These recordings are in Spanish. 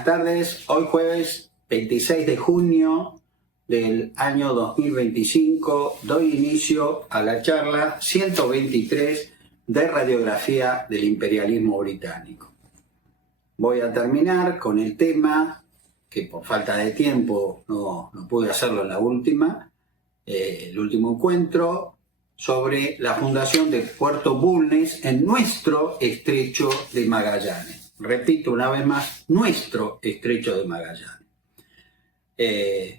buenas tardes. Hoy jueves 26 de junio del año 2025 doy inicio a la charla 123 de radiografía del imperialismo británico. Voy a terminar con el tema que por falta de tiempo no pude hacerlo en la el último encuentro, sobre la fundación de Puerto Bulnes en nuestro estrecho de Magallanes. Repito una vez más, nuestro estrecho de Magallanes.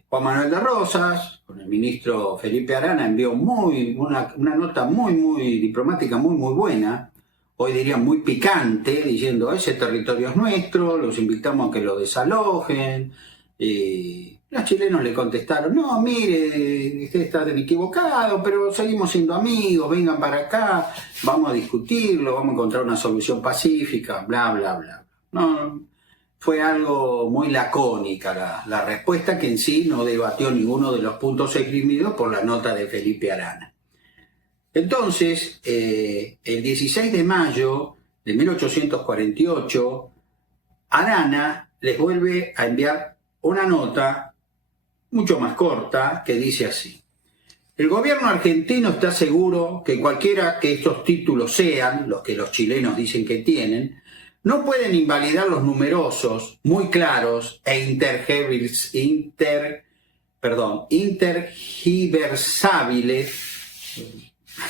Juan Manuel de Rosas, con el ministro Felipe Arana, envió una nota muy diplomática, muy buena, hoy diría muy picante, diciendo ese territorio es nuestro, los invitamos a que lo desalojen. Los chilenos le contestaron, no, mire, ustedes están equivocados, pero seguimos siendo amigos, vengan para acá, vamos a discutirlo, vamos a encontrar una solución pacífica, bla, bla, bla. No, fue algo muy lacónica la respuesta, que en sí no debatió ninguno de los puntos esgrimidos por la nota de Felipe Arana. Entonces, el 16 de mayo de 1848, Arana les vuelve a enviar una nota mucho más corta, que dice así: el gobierno argentino está seguro que cualquiera que estos títulos sean, los que los chilenos dicen que tienen, no pueden invalidar los numerosos, muy claros e intergiversables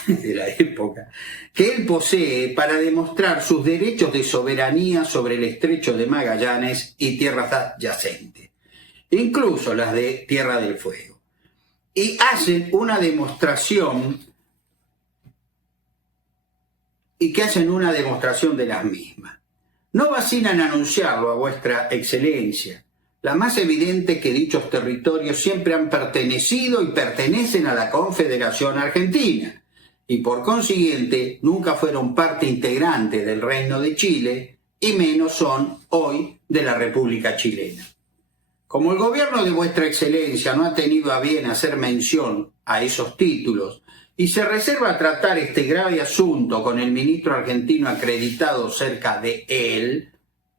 de la época que él posee para demostrar sus derechos de soberanía sobre el estrecho de Magallanes y tierras adyacentes, incluso las de Tierra del Fuego, y hacen una demostración de las mismas. No vacilan en anunciarlo a vuestra excelencia, la más evidente que dichos territorios siempre han pertenecido y pertenecen a la Confederación Argentina, y por consiguiente nunca fueron parte integrante del Reino de Chile, y menos son hoy de la República Chilena. Como el gobierno de vuestra excelencia no ha tenido a bien hacer mención a esos títulos y se reserva a tratar este grave asunto con el ministro argentino acreditado cerca de él,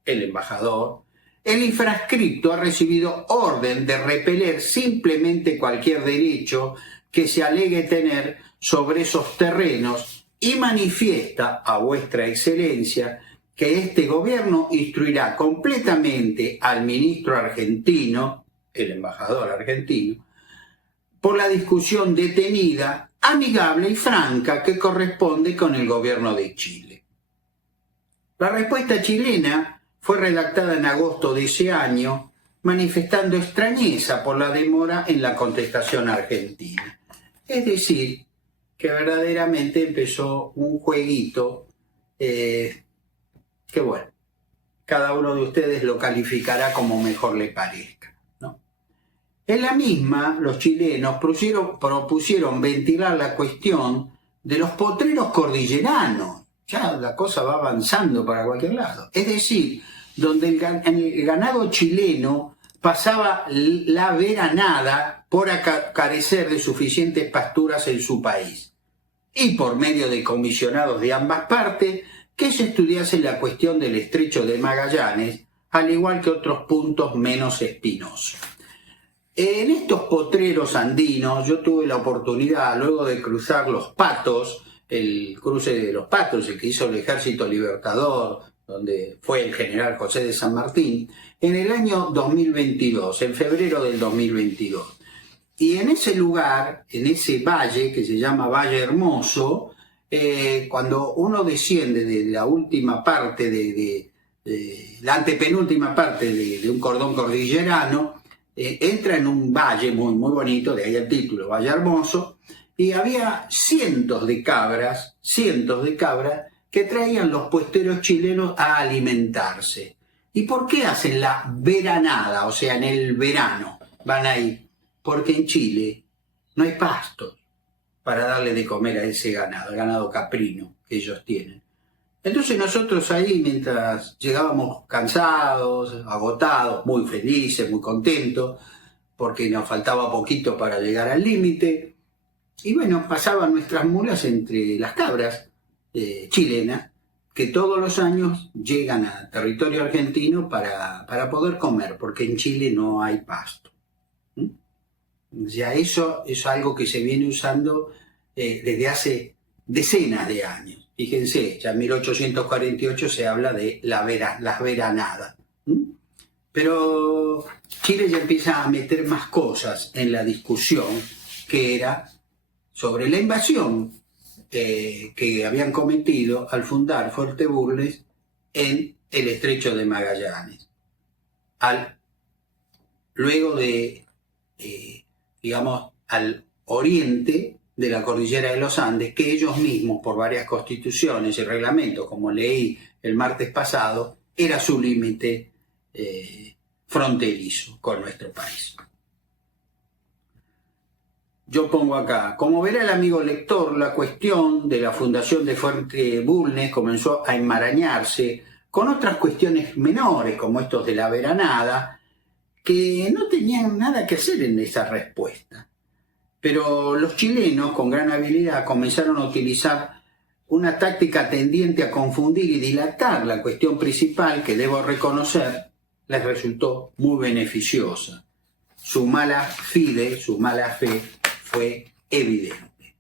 el embajador, el infrascripto ha recibido orden de repeler simplemente cualquier derecho que se alegue tener sobre esos terrenos y manifiesta a vuestra excelencia que este gobierno instruirá completamente al ministro argentino, el embajador argentino, por la discusión detenida, amigable y franca que corresponde con el gobierno de Chile. La respuesta chilena fue redactada en agosto de ese año, manifestando extrañeza por la demora en la contestación argentina. Es decir, que verdaderamente empezó un jueguito que bueno, cada uno de ustedes lo calificará como mejor le parezca, ¿no? En la misma, los chilenos propusieron ventilar la cuestión de los potreros cordilleranos. Ya la cosa va avanzando para cualquier lado. Es decir, donde el ganado chileno pasaba la veranada por carecer de suficientes pasturas en su país. Y por medio de comisionados de ambas partes, que se estudiase la cuestión del estrecho de Magallanes, al igual que otros puntos menos espinosos. En estos potreros andinos yo tuve la oportunidad, luego de cruzar los Patos, el cruce de los Patos, el que hizo el Ejército Libertador, donde fue el general José de San Martín, en el año 2022, en febrero del 2022. Y en ese lugar, en ese valle que se llama Valle Hermoso, cuando uno desciende de la última parte, la antepenúltima parte de un cordón cordillerano, entra en un valle muy bonito, de ahí el título, Valle Hermoso, y había cientos de cabras que traían los puesteros chilenos a alimentarse. ¿Y por qué hacen la veranada? O sea, en el verano van ahí. Porque en Chile no hay pastos para darle de comer a ese ganado, el ganado caprino que ellos tienen. Entonces nosotros ahí, mientras llegábamos cansados, agotados, muy felices, muy contentos, porque nos faltaba poquito para llegar al límite, y bueno, pasaban nuestras mulas entre las cabras chilenas, que todos los años llegan a territorio argentino para poder comer, porque en Chile no hay pasto. Ya eso es algo que se viene usando desde hace decenas de años. Fíjense, ya en 1848 se habla de las veranadas. Pero Chile ya empieza a meter más cosas en la discusión, que era sobre la invasión que habían cometido al fundar Fuerte Bulnes en el Estrecho de Magallanes. Luego de, digamos, al oriente de la cordillera de los Andes, que ellos mismos, por varias constituciones y reglamentos, como leí el martes pasado, era su límite fronterizo con nuestro país. Yo pongo acá, como verá el amigo lector, la cuestión de la fundación de Fuerte Bulnes comenzó a enmarañarse con otras cuestiones menores, como estos de la veranada, que no tenían nada que hacer en esa respuesta. Pero los chilenos, con gran habilidad, comenzaron a utilizar una táctica tendiente a confundir y dilatar la cuestión principal, que debo reconocer les resultó muy beneficiosa. Su mala fe fue evidente.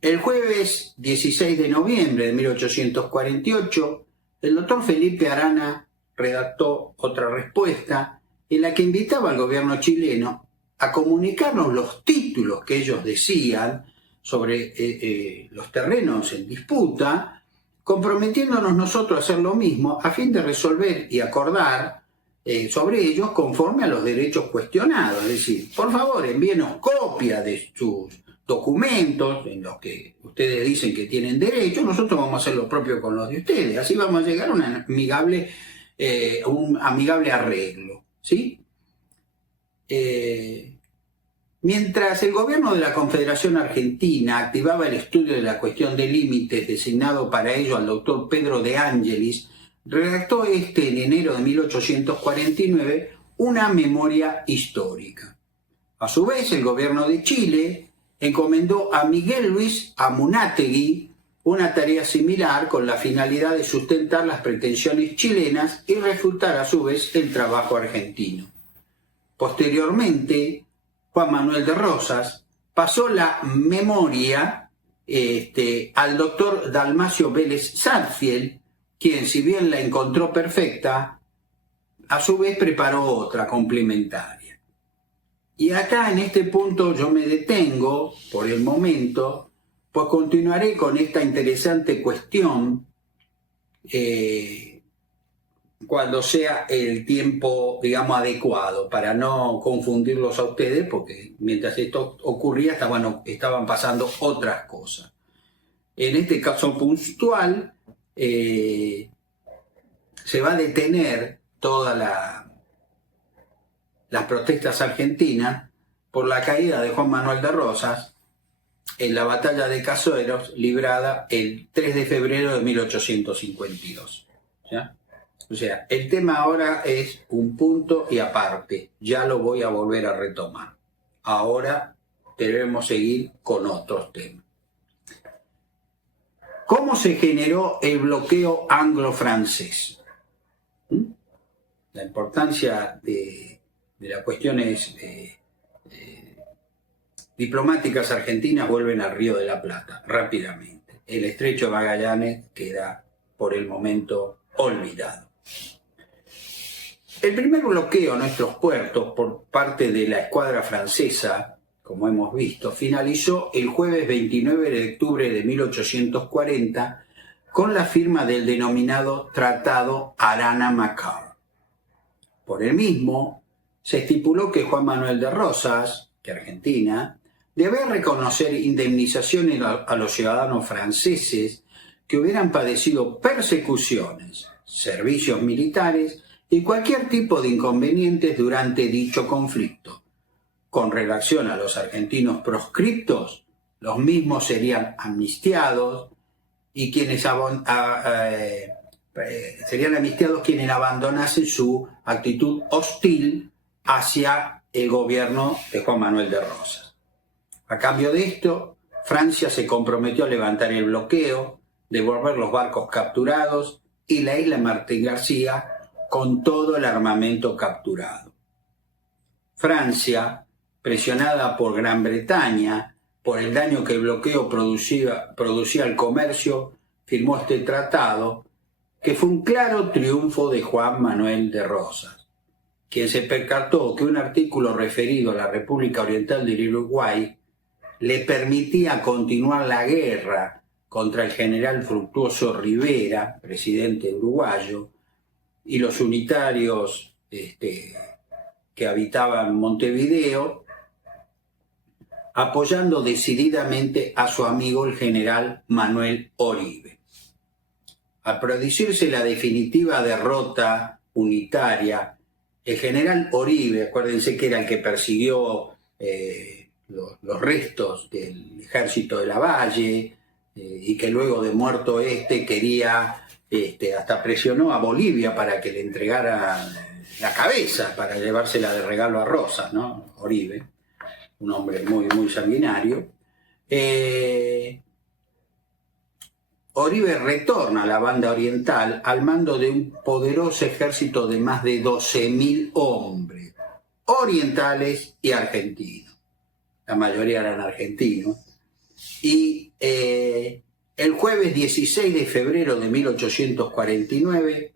El jueves 16 de noviembre de 1848, el doctor Felipe Arana redactó otra respuesta en la que invitaba al gobierno chileno a comunicarnos los títulos que ellos decían sobre los terrenos en disputa, comprometiéndonos nosotros a hacer lo mismo a fin de resolver y acordar sobre ellos conforme a los derechos cuestionados. Es decir, por favor, envíenos copia de sus documentos en los que ustedes dicen que tienen derecho, nosotros vamos a hacer lo propio con los de ustedes. Así vamos a llegar a un amigable arreglo, ¿sí? Mientras el gobierno de la Confederación Argentina activaba el estudio de la cuestión de límites designado para ello al doctor Pedro de Angelis, redactó en enero de 1849 una memoria histórica. A su vez, el gobierno de Chile encomendó a Miguel Luis Amunátegui una tarea similar con la finalidad de sustentar las pretensiones chilenas y refutar a su vez el trabajo argentino. Posteriormente, Juan Manuel de Rosas pasó la memoria al doctor Dalmacio Vélez Sarsfield, quien, si bien la encontró perfecta, a su vez preparó otra complementaria. Y acá en este punto yo me detengo por el momento, pues continuaré con esta interesante cuestión cuando sea el tiempo, digamos, adecuado, para no confundirlos a ustedes, porque mientras esto ocurría estaban pasando otras cosas. En este caso puntual, se va a detener todas las protestas argentinas por la caída de Juan Manuel de Rosas en la batalla de Caseros, librada el 3 de febrero de 1852. ¿Ya? O sea, el tema ahora es un punto y aparte. Ya lo voy a volver a retomar. Ahora debemos seguir con otros temas. ¿Cómo se generó el bloqueo anglo-francés? La importancia de las cuestiones diplomáticas argentinas vuelven al Río de la Plata rápidamente. El estrecho de Magallanes queda por el momento olvidado. El primer bloqueo a nuestros puertos por parte de la escuadra francesa, como hemos visto, finalizó el jueves 29 de octubre de 1840 con la firma del denominado Tratado Arana-Macquart. Por el mismo, se estipuló que Juan Manuel de Rosas, que Argentina, debe reconocer indemnizaciones a los ciudadanos franceses que hubieran padecido persecuciones, servicios militares y cualquier tipo de inconvenientes durante dicho conflicto. Con relación a los argentinos proscriptos, los mismos serían amnistiados y serían amnistiados quienes abandonasen su actitud hostil hacia el gobierno de Juan Manuel de Rosas. A cambio de esto, Francia se comprometió a levantar el bloqueo devolver los barcos capturados y la isla Martín García con todo el armamento capturado. Francia, presionada por Gran Bretaña por el daño que el bloqueo producía al comercio, firmó este tratado, que fue un claro triunfo de Juan Manuel de Rosas, quien se percató que un artículo referido a la República Oriental del Uruguay le permitía continuar la guerra contra el general Fructuoso Rivera, presidente uruguayo, y los unitarios que habitaban Montevideo, apoyando decididamente a su amigo el general Manuel Oribe. Al producirse la definitiva derrota unitaria, el general Oribe, acuérdense que era el que persiguió los restos del ejército de Lavalle, y que luego de muerto quería, hasta presionó a Bolivia para que le entregara la cabeza, para llevársela de regalo a Rosas, ¿no? Oribe, un hombre muy, muy sanguinario. Oribe retorna a la banda oriental al mando de un poderoso ejército de más de 12.000 hombres, orientales y argentinos. La mayoría eran argentinos. Y el jueves 16 de febrero de 1849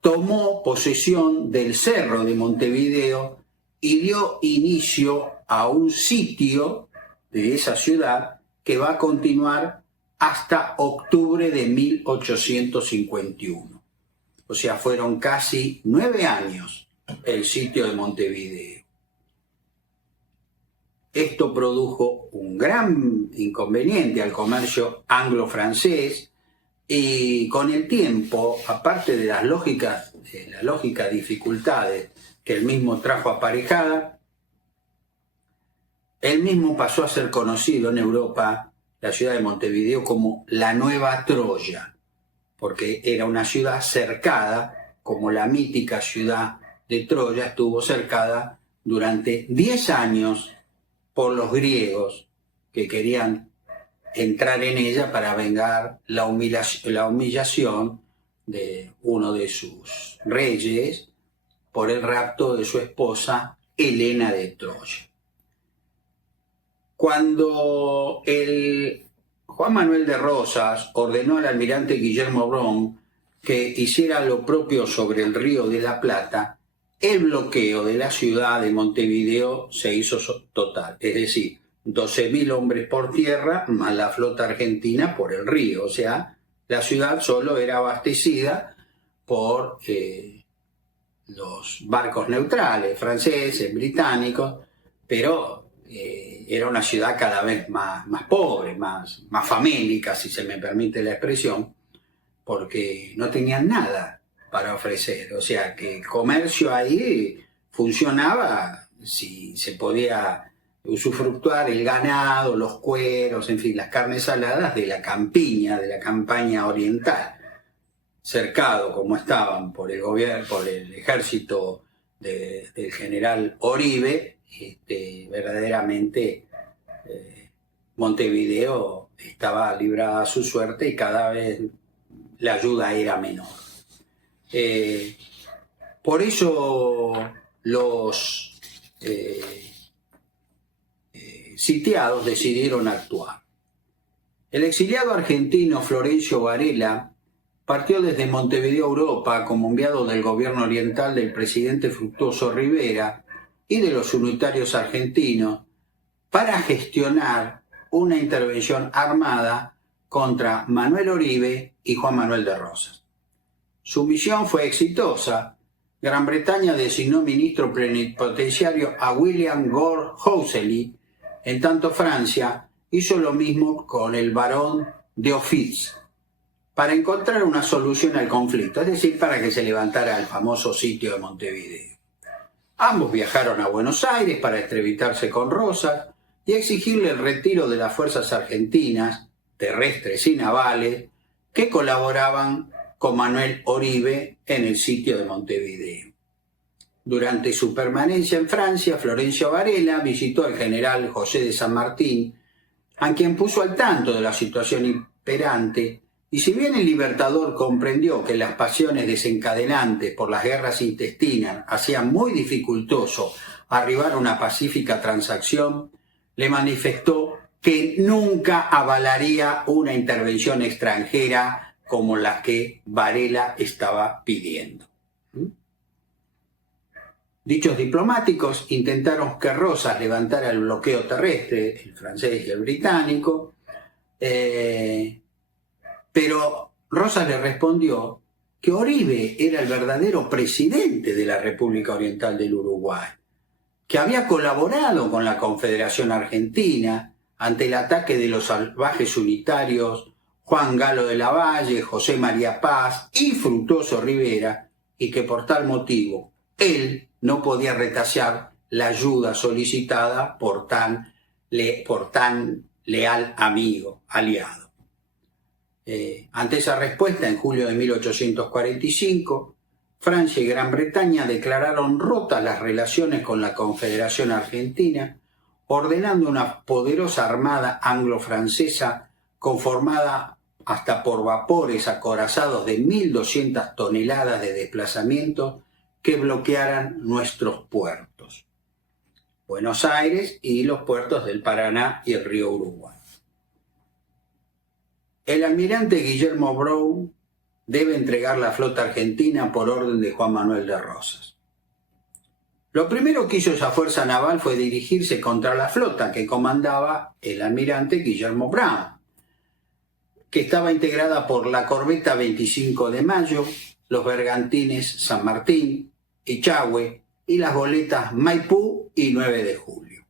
tomó posesión del Cerro de Montevideo y dio inicio a un sitio de esa ciudad que va a continuar hasta octubre de 1851. O sea, fueron casi 9 años el sitio de Montevideo. Esto produjo un gran inconveniente al comercio anglo-francés y con el tiempo, aparte de las lógicas dificultades que él mismo trajo aparejada, él mismo pasó a ser conocido en Europa, la ciudad de Montevideo, como la Nueva Troya, porque era una ciudad cercada, como la mítica ciudad de Troya estuvo cercada durante 10 años por los griegos que querían entrar en ella para vengar la humillación de uno de sus reyes por el rapto de su esposa Helena de Troya. Cuando Juan Manuel de Rosas ordenó al almirante Guillermo Brown que hiciera lo propio sobre el río de la Plata, el bloqueo de la ciudad de Montevideo se hizo total, es decir, 12.000 hombres por tierra más la flota argentina por el río. O sea, la ciudad solo era abastecida por los barcos neutrales, franceses, británicos, pero era una ciudad cada vez más pobre, más famélica, si se me permite la expresión, porque no tenían nada para ofrecer. O sea, que el comercio ahí funcionaba si se podía usufructuar el ganado, los cueros, en fin, las carnes saladas de la campiña, de la campaña oriental, cercado como estaban por el gobierno, por el ejército del general Oribe. Verdaderamente Montevideo estaba librada a su suerte y cada vez la ayuda era menor. Por eso los sitiados decidieron actuar. El exiliado argentino Florencio Varela partió desde Montevideo, Europa, como enviado del gobierno oriental del presidente Fructuoso Rivera y de los unitarios argentinos para gestionar una intervención armada contra Manuel Oribe y Juan Manuel de Rosas. Su misión fue exitosa. Gran Bretaña designó ministro plenipotenciario a William Gore Houseley, en tanto Francia hizo lo mismo con el barón de Office para encontrar una solución al conflicto, es decir, para que se levantara el famoso sitio de Montevideo. Ambos viajaron a Buenos Aires para estrebitarse con Rosas y exigirle el retiro de las fuerzas argentinas, terrestres y navales, que colaboraban con Manuel Oribe en el sitio de Montevideo. Durante su permanencia en Francia, Florencio Varela visitó al general José de San Martín, a quien puso al tanto de la situación imperante Y si bien el Libertador comprendió que las pasiones desencadenantes por las guerras intestinas hacían muy dificultoso arribar a una pacífica transacción, le manifestó que nunca avalaría una intervención extranjera como la que Varela estaba pidiendo. Dichos diplomáticos intentaron que Rosas levantara el bloqueo terrestre, el francés y el británico, pero Rosas le respondió que Oribe era el verdadero presidente de la República Oriental del Uruguay, que había colaborado con la Confederación Argentina ante el ataque de los salvajes unitarios Juan Galo de la Valle, José María Paz y Fructuoso Rivera, y que por tal motivo él no podía rechazar la ayuda solicitada por tan leal aliado. Ante esa respuesta, en julio de 1845, Francia y Gran Bretaña declararon rotas las relaciones con la Confederación Argentina, ordenando una poderosa armada anglo-francesa conformada hasta por vapores acorazados de 1.200 toneladas de desplazamiento que bloquearan nuestros puertos, Buenos Aires y los puertos del Paraná y el río Uruguay. El almirante Guillermo Brown debe entregar la flota argentina por orden de Juan Manuel de Rosas. Lo primero que hizo esa fuerza naval fue dirigirse contra la flota que comandaba el almirante Guillermo Brown, que estaba integrada por la corbeta 25 de Mayo, los bergantines San Martín, Ichagüe y las goletas Maipú y 9 de julio.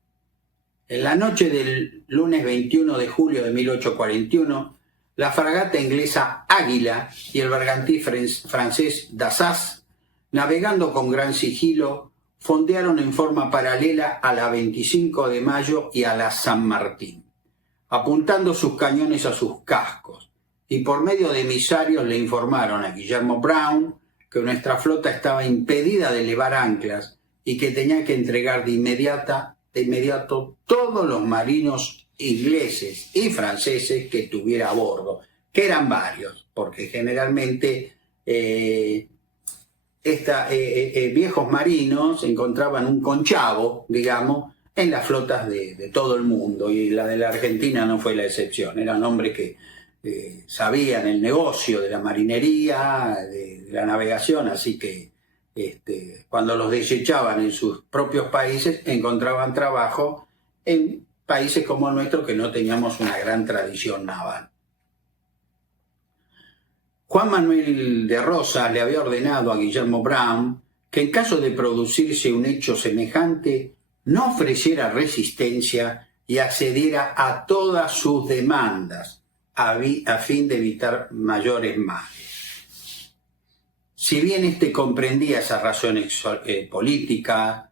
En la noche del lunes 21 de julio de 1841, la fragata inglesa Águila y el bergantín francés Dassas, navegando con gran sigilo, fondearon en forma paralela a la 25 de Mayo y a la San Martín, apuntando sus cañones a sus cascos, y por medio de emisarios le informaron a Guillermo Brown que nuestra flota estaba impedida de levar anclas y que tenía que entregar de inmediato todos los marinos ingleses y franceses que tuviera a bordo, que eran varios, porque generalmente viejos marinos encontraban un conchavo, digamos, en las flotas de todo el mundo, y la de la Argentina no fue la excepción. Eran hombres que sabían el negocio de la marinería, de la navegación, así que cuando los desechaban en sus propios países, encontraban trabajo en países como el nuestro, que no teníamos una gran tradición naval. Juan Manuel de Rosas le había ordenado a Guillermo Brown que en caso de producirse un hecho semejante no ofreciera resistencia y accediera a todas sus demandas a fin de evitar mayores males. Si bien comprendía esas razones políticas,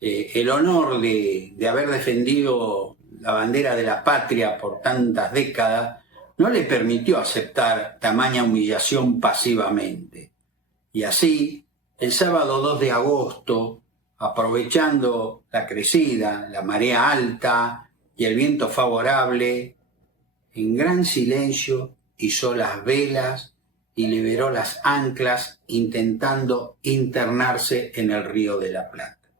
el honor de haber defendido la bandera de la patria por tantas décadas no le permitió aceptar tamaña humillación pasivamente. Y así, el sábado 2 de agosto, aprovechando la crecida, la marea alta y el viento favorable, en gran silencio izó las velas y liberó las anclas intentando internarse en el Río de la Plata.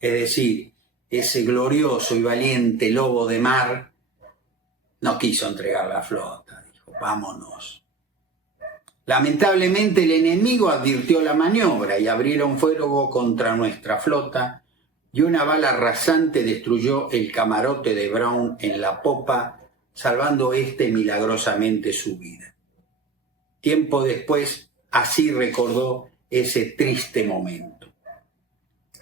Es decir, ese glorioso y valiente lobo de mar no quiso entregar la flota, dijo, vámonos. Lamentablemente el enemigo advirtió la maniobra y abrieron fuego contra nuestra flota, y una bala rasante destruyó el camarote de Brown en la popa, salvando milagrosamente su vida. Tiempo después, así recordó ese triste momento.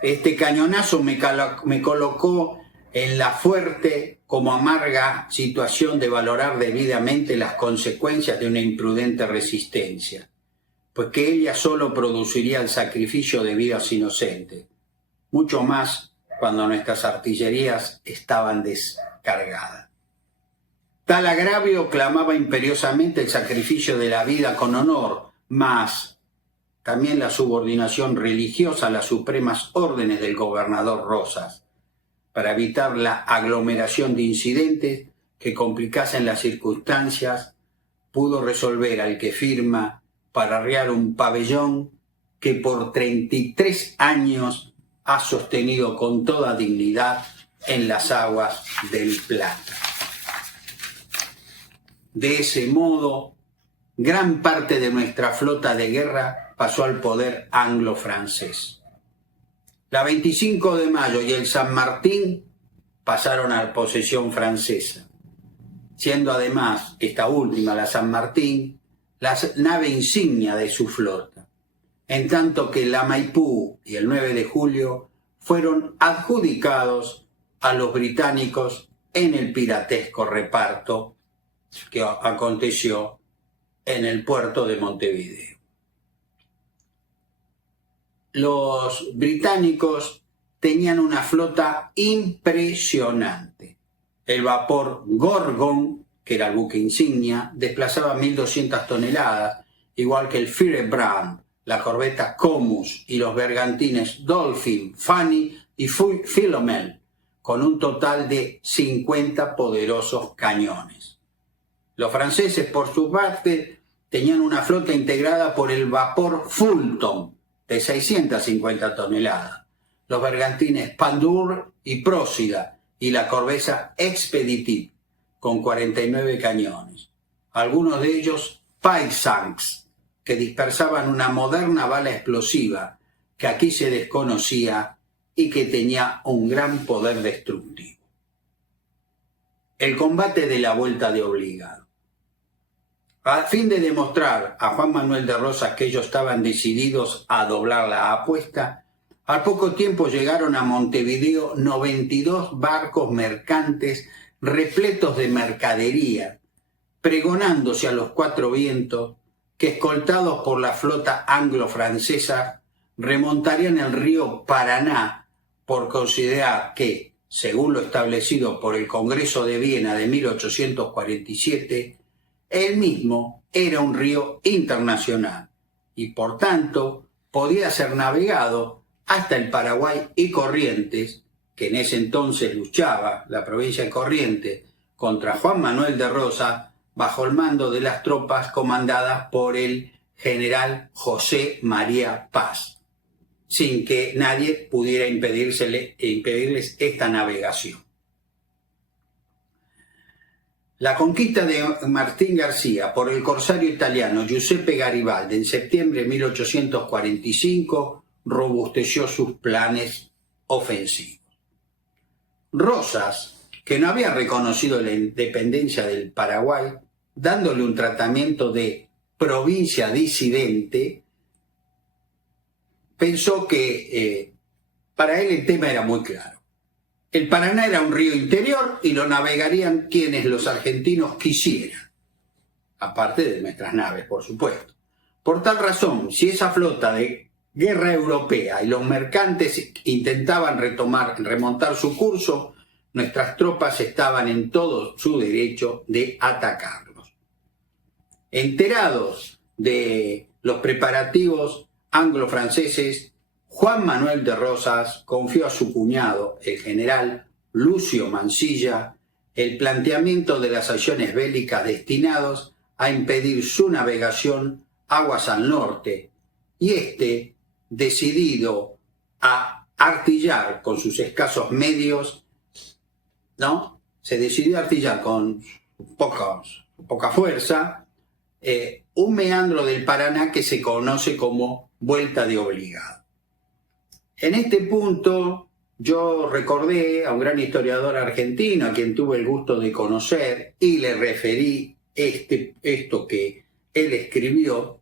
Este cañonazo me colocó en la fuerte como amarga situación de valorar debidamente las consecuencias de una imprudente resistencia, pues que ella solo produciría el sacrificio de vidas inocentes, mucho más cuando nuestras artillerías estaban descargadas. Tal agravio clamaba imperiosamente el sacrificio de la vida con honor, mas también la subordinación religiosa a las supremas órdenes del gobernador Rosas, para evitar la aglomeración de incidentes que complicasen las circunstancias, pudo resolver al que firma para arriar un pabellón que por 33 años ha sostenido con toda dignidad en las aguas del Plata. De ese modo, gran parte de nuestra flota de guerra pasó al poder anglo-francés. La 25 de mayo y el San Martín pasaron a la posesión francesa, siendo además esta última, la San Martín, la nave insignia de su flota, en tanto que la Maipú y el 9 de julio fueron adjudicados a los británicos en el piratesco reparto que aconteció en el puerto de Montevideo. Los británicos tenían una flota impresionante. El vapor Gorgon, que era el buque insignia, desplazaba 1.200 toneladas, igual que el Firebrand, la corbeta Comus y los bergantines Dolphin, Fanny y Philomel, con un total de 50 poderosos cañones. Los franceses, por su parte, tenían una flota integrada por el vapor Fulton, de 650 toneladas, los bergantines Pandour y Procida, y la corbeta Expeditive, con 49 cañones. Algunos de ellos Pysangs, que dispersaban una moderna bala explosiva que aquí se desconocía y que tenía un gran poder destructivo. El combate de la vuelta de Obligado. A fin de demostrar a Juan Manuel de Rosas que ellos estaban decididos a doblar la apuesta, al poco tiempo llegaron a Montevideo 92 barcos mercantes repletos de mercadería, pregonándose a los cuatro vientos que, escoltados por la flota anglo-francesa, remontarían el río Paraná por considerar que, según lo establecido por el Congreso de Viena de 1847, el mismo era un río internacional y, por tanto, podía ser navegado hasta el Paraguay y Corrientes, que en ese entonces luchaba la provincia de Corrientes contra Juan Manuel de Rosas bajo el mando de las tropas comandadas por el general José María Paz, sin que nadie pudiera impedirles esta navegación. La conquista de Martín García por el corsario italiano Giuseppe Garibaldi en septiembre de 1845 robusteció sus planes ofensivos. Rosas, que no había reconocido la independencia del Paraguay, dándole un tratamiento de provincia disidente, pensó que para él el tema era muy claro. El Paraná era un río interior y lo navegarían quienes los argentinos quisieran, aparte de nuestras naves, por supuesto. Por tal razón, si esa flota de guerra europea y los mercantes intentaban remontar su curso, nuestras tropas estaban en todo su derecho de atacarlos. Enterados de los preparativos anglo-franceses, Juan Manuel de Rosas confió a su cuñado, el general Lucio Mansilla, el planteamiento de las acciones bélicas destinados a impedir su navegación aguas al norte, y este, decidido a artillar con sus escasos medios, se decidió a artillar con poca fuerza un meandro del Paraná que se conoce como Vuelta de Obligado. En este punto yo recordé a un gran historiador argentino a quien tuve el gusto de conocer y le referí esto que él escribió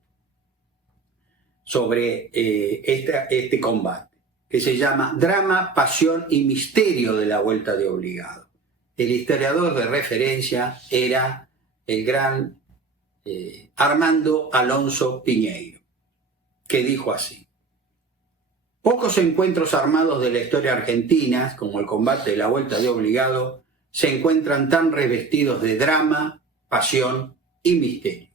sobre este combate, que se llama Drama, Pasión y Misterio de la Vuelta de Obligado. El historiador de referencia era el gran Armando Alonso Piñeiro, que dijo así: pocos encuentros armados de la historia argentina, como el combate de la Vuelta de Obligado, se encuentran tan revestidos de drama, pasión y misterio.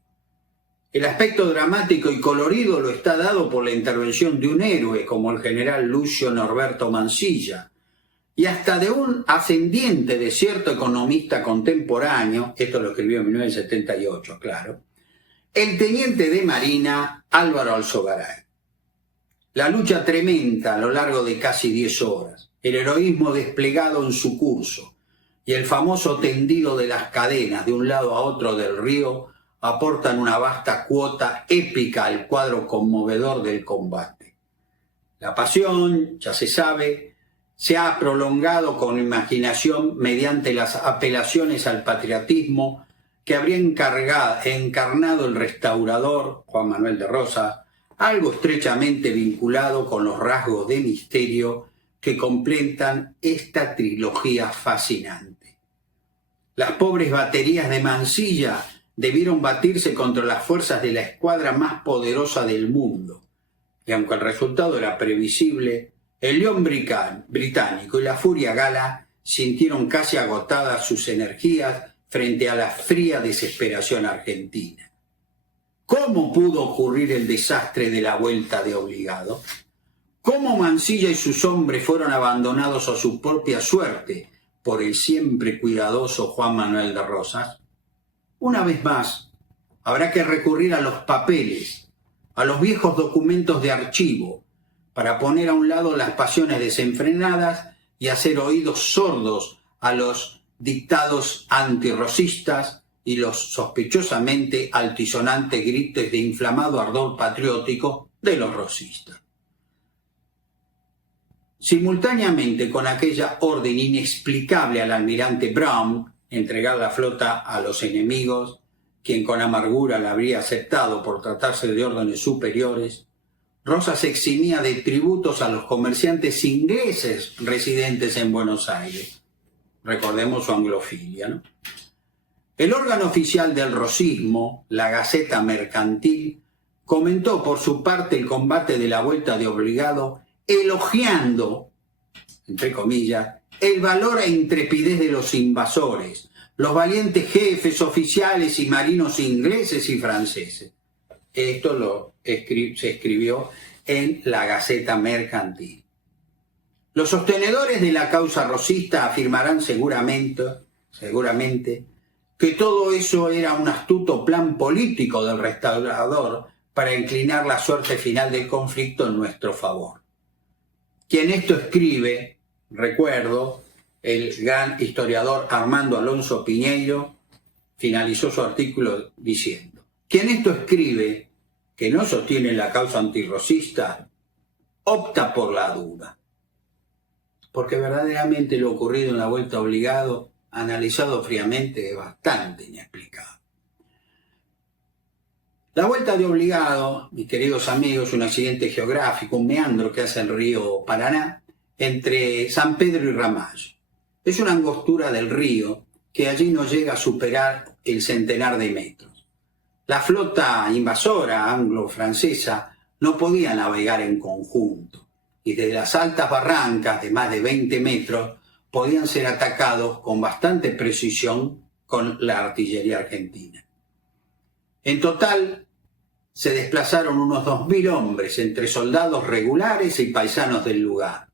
El aspecto dramático y colorido lo está dado por la intervención de un héroe como el general Lucio Norberto Mansilla, y hasta de un ascendiente de cierto economista contemporáneo, esto lo escribió en 1978, claro, el teniente de marina Álvaro Alzogaray. La lucha tremenda a lo largo de casi 10 horas, el heroísmo desplegado en su curso y el famoso tendido de las cadenas de un lado a otro del río aportan una vasta cuota épica al cuadro conmovedor del combate. La pasión, ya se sabe, se ha prolongado con imaginación mediante las apelaciones al patriotismo que habría encarnado el restaurador Juan Manuel de Rosas, algo estrechamente vinculado con los rasgos de misterio que completan esta trilogía fascinante. Las pobres baterías de Mansilla debieron batirse contra las fuerzas de la escuadra más poderosa del mundo, y aunque el resultado era previsible, el León británico y la Furia Gala sintieron casi agotadas sus energías frente a la fría desesperación argentina. ¿Cómo pudo ocurrir el desastre de la vuelta de Obligado? ¿Cómo Mansilla y sus hombres fueron abandonados a su propia suerte por el siempre cuidadoso Juan Manuel de Rosas? Una vez más, habrá que recurrir a los papeles, a los viejos documentos de archivo, para poner a un lado las pasiones desenfrenadas y hacer oídos sordos a los dictados antirrosistas y los sospechosamente altisonantes gritos de inflamado ardor patriótico de los rosistas. Simultáneamente con aquella orden inexplicable al almirante Brown, entregar la flota a los enemigos, quien con amargura la habría aceptado por tratarse de órdenes superiores, Rosas eximía de tributos a los comerciantes ingleses residentes en Buenos Aires. Recordemos su anglofilia, ¿no? El órgano oficial del rosismo, la Gaceta Mercantil, comentó por su parte el combate de la vuelta de Obligado, elogiando, entre comillas, el valor e intrepidez de los invasores, los valientes jefes, oficiales y marinos ingleses y franceses. Esto se escribió en la Gaceta Mercantil. Los sostenedores de la causa rosista afirmarán seguramente que todo eso era un astuto plan político del restaurador para inclinar la suerte final del conflicto en nuestro favor. Quien esto escribe, recuerdo, el gran historiador Armando Alonso Piñeiro, finalizó su artículo diciendo: quien esto escribe, que no sostiene la causa antirrosista, opta por la duda. Porque verdaderamente lo ocurrido en la vuelta Obligado, analizado fríamente, es bastante inexplicable. La vuelta de Obligado, mis queridos amigos, es un accidente geográfico, un meandro que hace el río Paraná entre San Pedro y Ramallo. Es una angostura del río que allí no llega a superar el centenar de metros. La flota invasora anglo-francesa no podía navegar en conjunto y desde las altas barrancas de más de 20 metros podían ser atacados con bastante precisión con la artillería argentina. En total, se desplazaron unos 2.000 hombres entre soldados regulares y paisanos del lugar,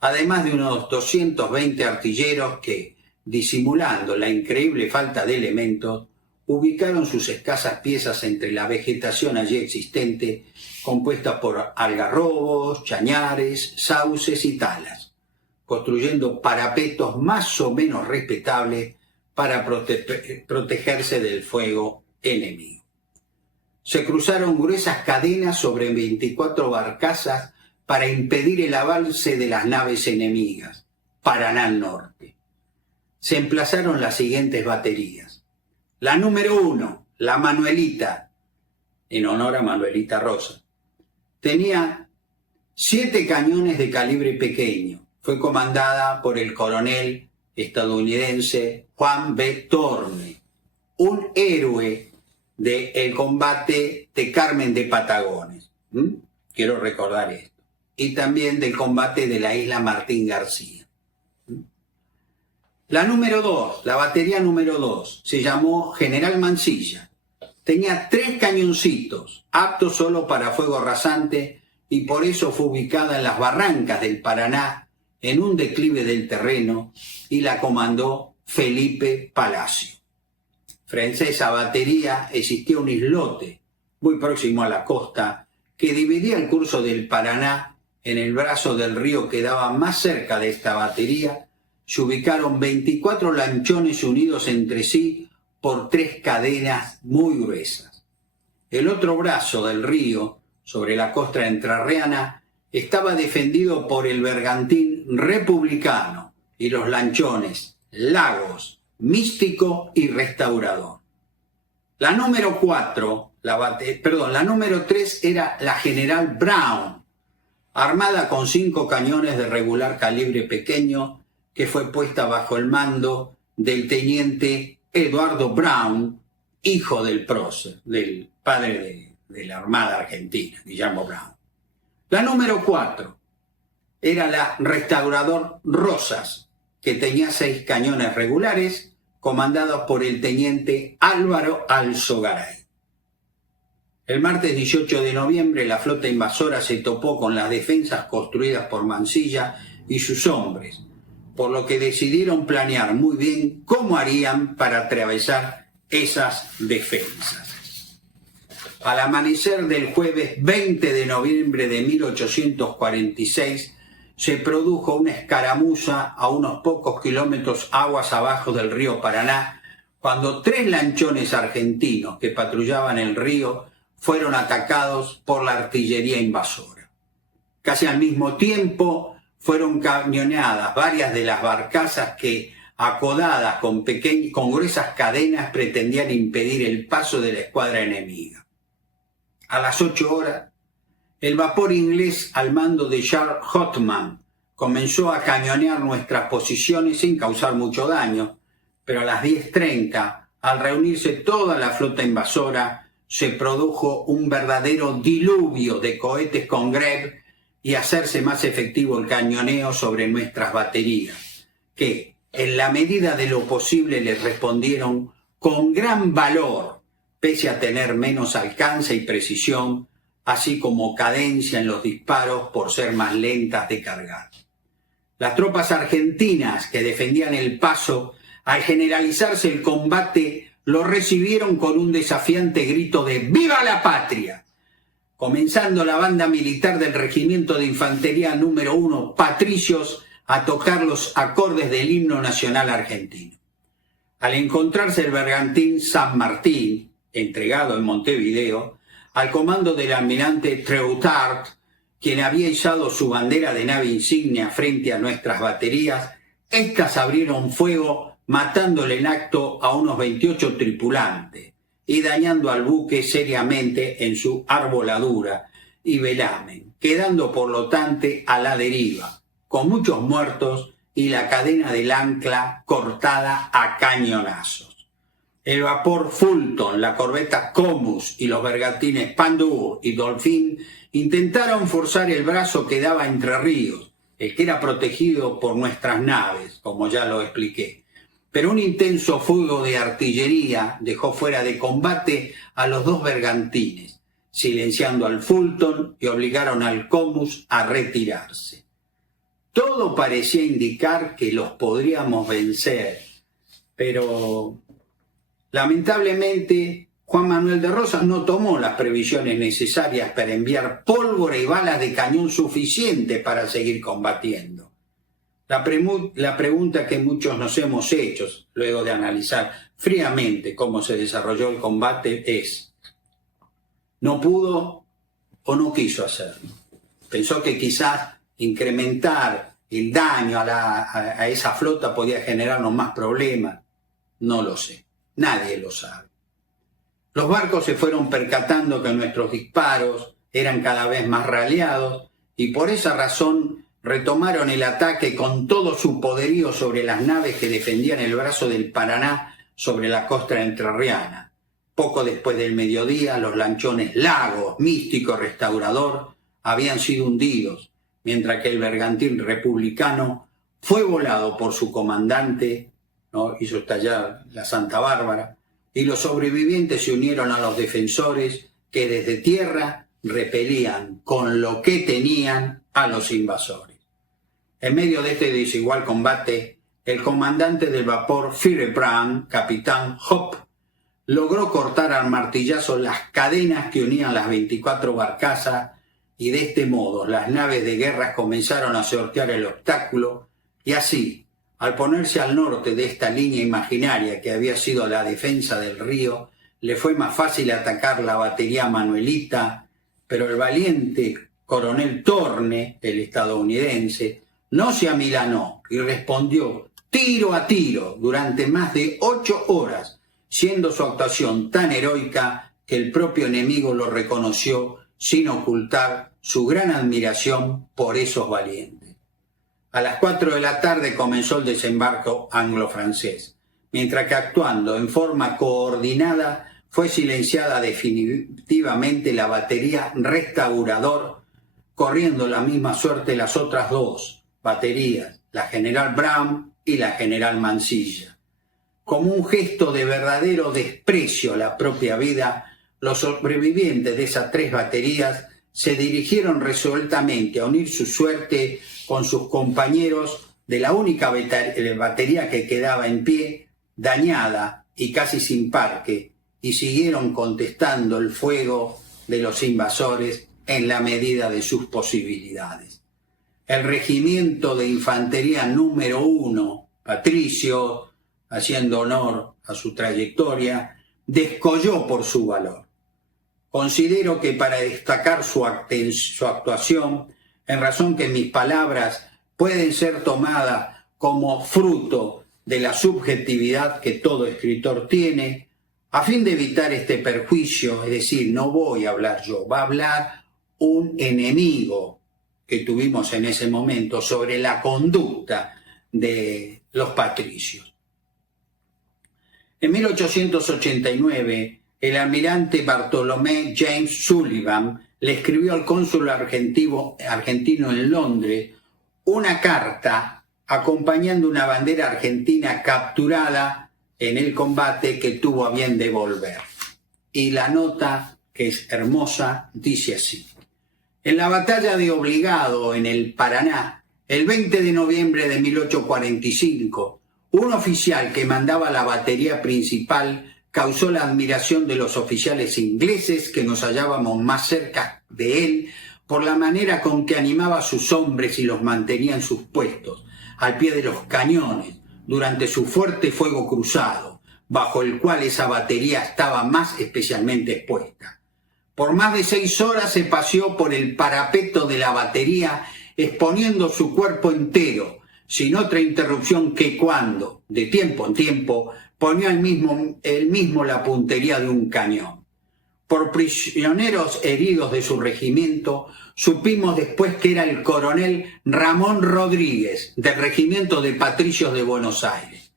además de unos 220 artilleros que, disimulando la increíble falta de elementos, ubicaron sus escasas piezas entre la vegetación allí existente, compuesta por algarrobos, chañares, sauces y talas, construyendo parapetos más o menos respetables para protegerse del fuego enemigo. Se cruzaron gruesas cadenas sobre 24 barcazas para impedir el avance de las naves enemigas, Paraná al norte. Se emplazaron las siguientes baterías. La número 1, la Manuelita, en honor a Manuelita Rosa. Tenía 7 cañones de calibre pequeño. Fue comandada por el coronel estadounidense Juan B. Torme, un héroe del combate de Carmen de Patagones. Quiero recordar esto. Y también del combate de la isla Martín García. La número 2, la batería número 2, se llamó General Mansilla. Tenía 3 cañoncitos, aptos solo para fuego rasante, y por eso fue ubicada en las barrancas del Paraná, en un declive del terreno, y la comandó Felipe Palacio. francesa Batería existía un islote muy próximo a la costa que dividía el curso del Paraná. En el brazo del río que daba más cerca de esta batería se ubicaron 24 lanchones unidos entre sí por 3 cadenas muy gruesas. El otro brazo del río, sobre la costa entrerriana, estaba defendido por el bergantín Republicano y los lanchones Lagos, Místico y Restaurador. La número 3 era la General Brown, armada con 5 cañones de regular calibre pequeño, que fue puesta bajo el mando del teniente Eduardo Brown, hijo del prócer, del padre de la Armada Argentina, Guillermo Brown. La número 4 era la Restaurador Rosas, que tenía 6 cañones regulares, comandados por el teniente Álvaro Alzogaray. El martes 18 de noviembre la flota invasora se topó con las defensas construidas por Mansilla y sus hombres, por lo que decidieron planear muy bien cómo harían para atravesar esas defensas. Al amanecer del jueves 20 de noviembre de 1846 se produjo una escaramuza a unos pocos kilómetros aguas abajo del río Paraná, cuando 3 lanchones argentinos que patrullaban el río fueron atacados por la artillería invasora. Casi al mismo tiempo fueron cañoneadas varias de las barcazas que, acodadas con gruesas cadenas, pretendían impedir el paso de la escuadra enemiga. A las 8 horas, el vapor inglés al mando de Charles Hotman comenzó a cañonear nuestras posiciones sin causar mucho daño, pero a las 10:30, al reunirse toda la flota invasora, se produjo un verdadero diluvio de cohetes con Greb y hacerse más efectivo el cañoneo sobre nuestras baterías, que, en la medida de lo posible, les respondieron con gran valor, pese a tener menos alcance y precisión, así como cadencia en los disparos por ser más lentas de cargar. Las tropas argentinas que defendían el paso, al generalizarse el combate, lo recibieron con un desafiante grito de ¡Viva la Patria!, comenzando la banda militar del Regimiento de Infantería número 1, Patricios, a tocar los acordes del himno nacional argentino. Al encontrarse el bergantín San Martín, entregado en Montevideo, al comando del almirante Treutard, quien había izado su bandera de nave insignia frente a nuestras baterías, estas abrieron fuego, matándole en acto a unos 28 tripulantes y dañando al buque seriamente en su arboladura y velamen, quedando por lo tanto a la deriva, con muchos muertos y la cadena del ancla cortada a cañonazos. El vapor Fulton, la corbeta Comus y los bergantines Pandur y Dolphin intentaron forzar el brazo que daba entre ríos, el que era protegido por nuestras naves, como ya lo expliqué. Pero un intenso fuego de artillería dejó fuera de combate a los 2 bergantines, silenciando al Fulton y obligaron al Comus a retirarse. Todo parecía indicar que los podríamos vencer, pero lamentablemente Juan Manuel de Rosas no tomó las previsiones necesarias para enviar pólvora y balas de cañón suficiente para seguir combatiendo. La pregunta que muchos nos hemos hecho, luego de analizar fríamente cómo se desarrolló el combate, es: ¿no pudo o no quiso hacerlo? Pensó que quizás incrementar el daño a esa flota podía generarnos más problemas. No lo sé, nadie lo sabe. Los barcos se fueron percatando que nuestros disparos eran cada vez más raleados y por esa razón retomaron el ataque con todo su poderío sobre las naves que defendían el brazo del Paraná sobre la costa entrerriana. Poco después del mediodía, los lanchones Lagos, Místico, Restaurador habían sido hundidos, mientras que el bergantín Republicano fue volado por su comandante, ¿no?, hizo estallar la Santa Bárbara, y los sobrevivientes se unieron a los defensores que desde tierra repelían con lo que tenían a los invasores. En medio de este desigual combate, el comandante del vapor Fillebrandt, capitán Hope, logró cortar al martillazo las cadenas que unían las 24 barcazas y de este modo las naves de guerra comenzaron a sortear el obstáculo y así, al ponerse al norte de esta línea imaginaria que había sido la defensa del río, le fue más fácil atacar la batería manuelita, pero el valiente coronel Thorne, el estadounidense, no se amilanó y respondió tiro a tiro durante más de 8 horas, siendo su actuación tan heroica que el propio enemigo lo reconoció sin ocultar su gran admiración por esos valientes. A las 4 de la tarde comenzó el desembarco anglo-francés, mientras que actuando en forma coordinada fue silenciada definitivamente la batería Restaurador, corriendo la misma suerte las otras 2 baterías, la General Brown y la General Mansilla. Como un gesto de verdadero desprecio a la propia vida, los sobrevivientes de esas 3 baterías se dirigieron resueltamente a unir su suerte con sus compañeros de la única batería que quedaba en pie, dañada y casi sin parque, y siguieron contestando el fuego de los invasores en la medida de sus posibilidades. El regimiento de infantería número 1, Patricio, haciendo honor a su trayectoria, descolló por su valor. Considero que para destacar su actuación, en razón que mis palabras pueden ser tomadas como fruto de la subjetividad que todo escritor tiene, a fin de evitar este perjuicio, es decir, no voy a hablar yo, va a hablar un enemigo que tuvimos en ese momento sobre la conducta de los patricios. En 1889, el almirante Bartolomé James Sullivan le escribió al cónsul argentino en Londres una carta acompañando una bandera argentina capturada en el combate que tuvo a bien devolver. Y la nota, que es hermosa, dice así: en la batalla de Obligado, en el Paraná, el 20 de noviembre de 1845, un oficial que mandaba la batería principal causó la admiración de los oficiales ingleses que nos hallábamos más cerca de él por la manera con que animaba a sus hombres y los mantenía en sus puestos, al pie de los cañones, durante su fuerte fuego cruzado, bajo el cual esa batería estaba más especialmente expuesta. Por más de 6 horas se paseó por el parapeto de la batería, exponiendo su cuerpo entero, sin otra interrupción que cuando, de tiempo en tiempo, ponía él mismo la puntería de un cañón. Por prisioneros heridos de su regimiento, supimos después que era el coronel Ramón Rodríguez, del regimiento de Patricios de Buenos Aires.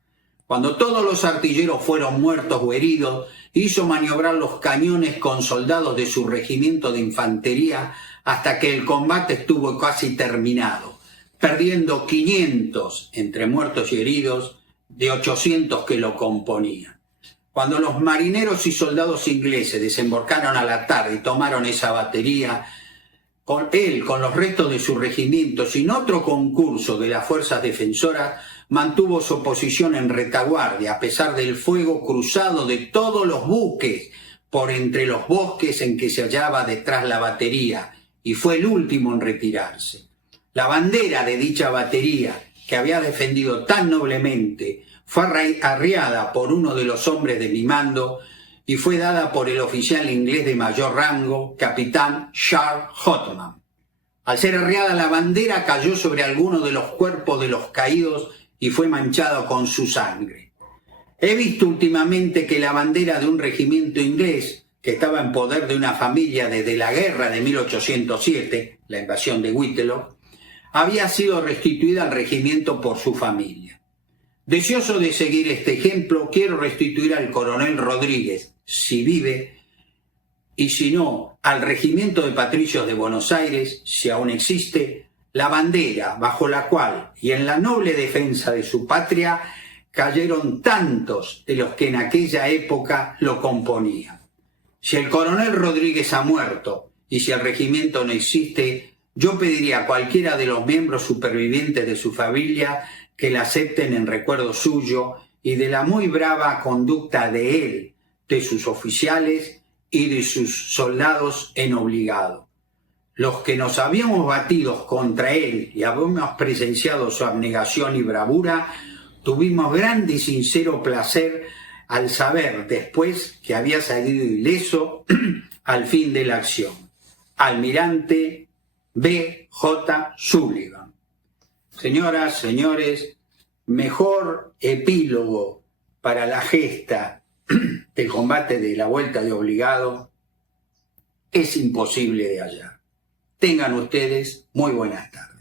Cuando todos los artilleros fueron muertos o heridos, hizo maniobrar los cañones con soldados de su regimiento de infantería hasta que el combate estuvo casi terminado, perdiendo 500 entre muertos y heridos de 800 que lo componían. Cuando los marineros y soldados ingleses desembarcaron a la tarde y tomaron esa batería, con los restos de su regimiento, sin otro concurso de las fuerzas defensoras, mantuvo su posición en retaguardia, a pesar del fuego cruzado de todos los buques por entre los bosques en que se hallaba detrás la batería, y fue el último en retirarse. La bandera de dicha batería, que había defendido tan noblemente, fue arriada por uno de los hombres de mi mando y fue dada por el oficial inglés de mayor rango, capitán Charles Hotman. Al ser arriada la bandera cayó sobre alguno de los cuerpos de los caídos y fue manchado con su sangre. He visto últimamente que la bandera de un regimiento inglés que estaba en poder de una familia desde la guerra de 1807, la invasión de Wittlow, había sido restituida al regimiento por su familia. Deseoso de seguir este ejemplo, quiero restituir al coronel Rodríguez, si vive, y si no, al regimiento de Patricios de Buenos Aires, si aún existe, la bandera bajo la cual y en la noble defensa de su patria cayeron tantos de los que en aquella época lo componían. Si el coronel Rodríguez ha muerto y si el regimiento no existe, yo pediría a cualquiera de los miembros supervivientes de su familia que la acepten en recuerdo suyo y de la muy brava conducta de él, de sus oficiales y de sus soldados en obligado. Los que nos habíamos batido contra él y habíamos presenciado su abnegación y bravura, tuvimos grande y sincero placer al saber después que había salido ileso al fin de la acción. Almirante B. J. Sullivan. Señoras, señores, mejor epílogo para la gesta del combate de la vuelta de obligado es imposible de hallar. Tengan ustedes muy buenas tardes.